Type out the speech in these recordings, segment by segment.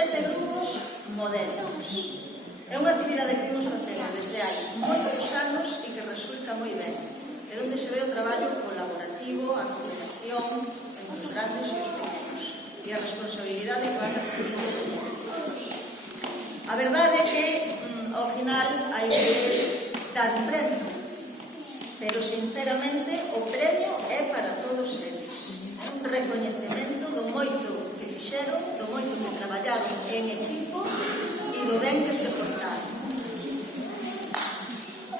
7 grupos modernos. É unha actividade que vimos facer desde hai moitos anos e que resulta moi ben. É onde se ve o traballo colaborativo, a cooperación entre os grandes e os pequenos e a responsabilidade que van adquirindo. A verdade é que ao final hai que dar un premio, pero sinceramente o premio é para todos eles. É un recoñecemento do moito que fixeron, do moito que traballaron en equipo e do ben que se portaron.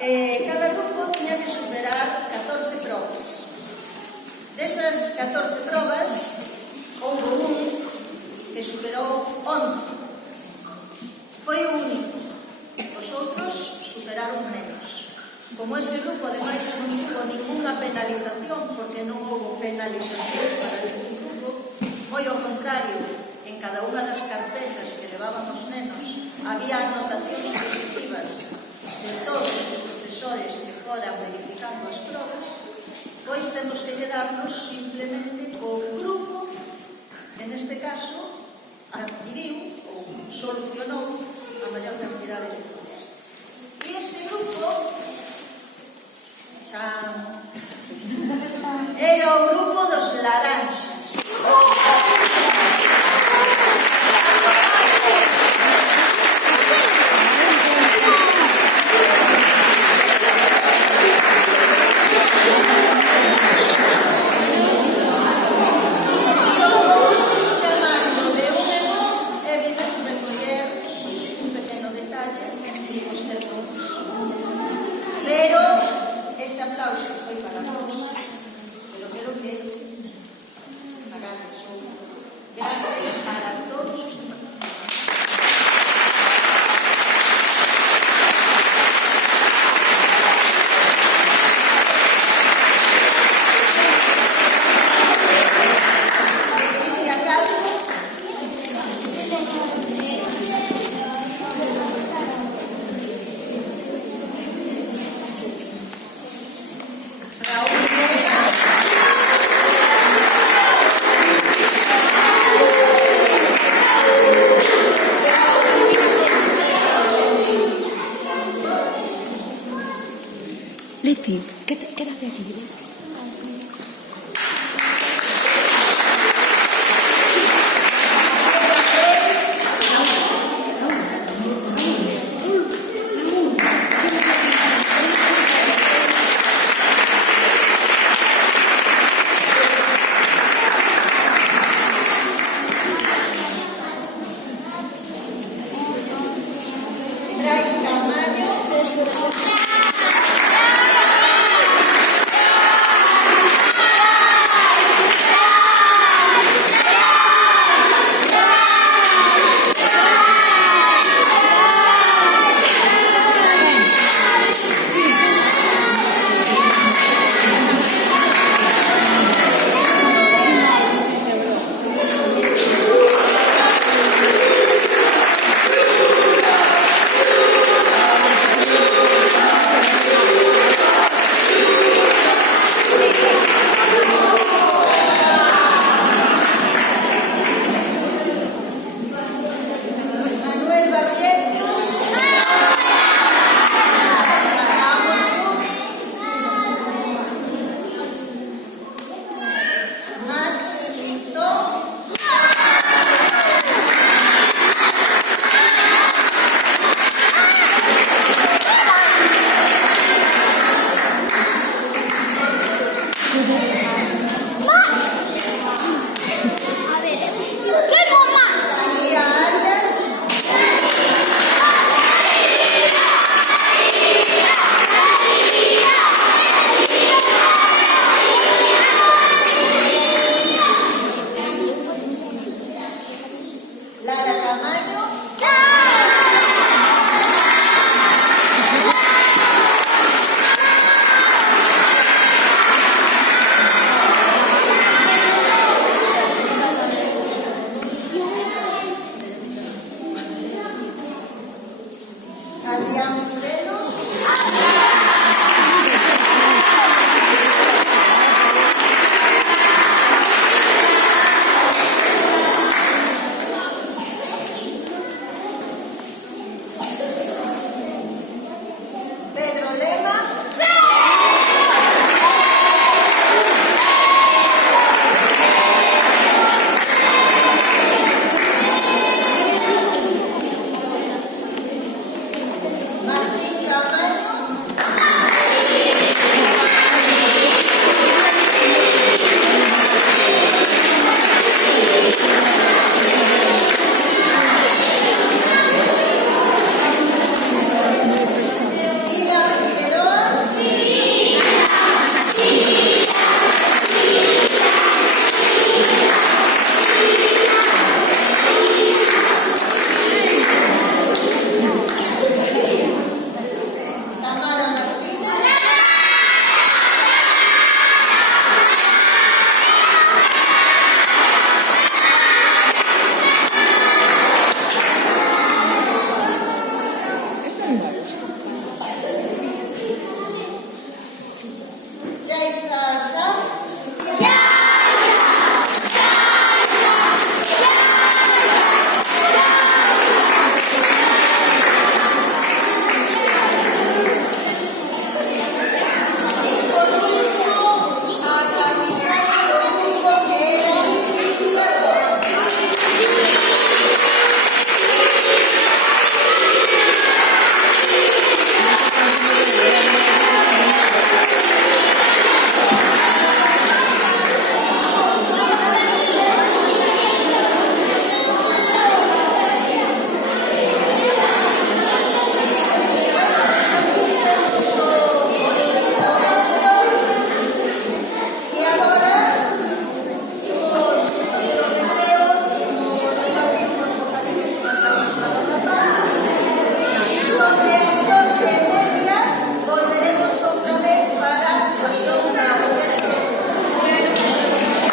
Cada grupo tiña que superar 14 probas. Desas 14 probas, houve un que superou 11. Foi o único. Os outros superaron menos. Como ese grupo, ademais, non tuvo ninguna penalización, porque non houve penalización para ningún grupo, moi ao contrario, en cada unha das carpetas que levaban os nenos había anotacións positivas de todos os profesores que foran verificando as probas, pois temos que quedarnos simplemente co grupo, en este caso, adquiriu ou solucionou a maior cantidade de probas. E ese grupo era o grupo dos laranxas. Pero este aplauso foi para todos, pero creo que pagades un gracias para todos os que Leti, quédate aquí. traes tamaño. nombre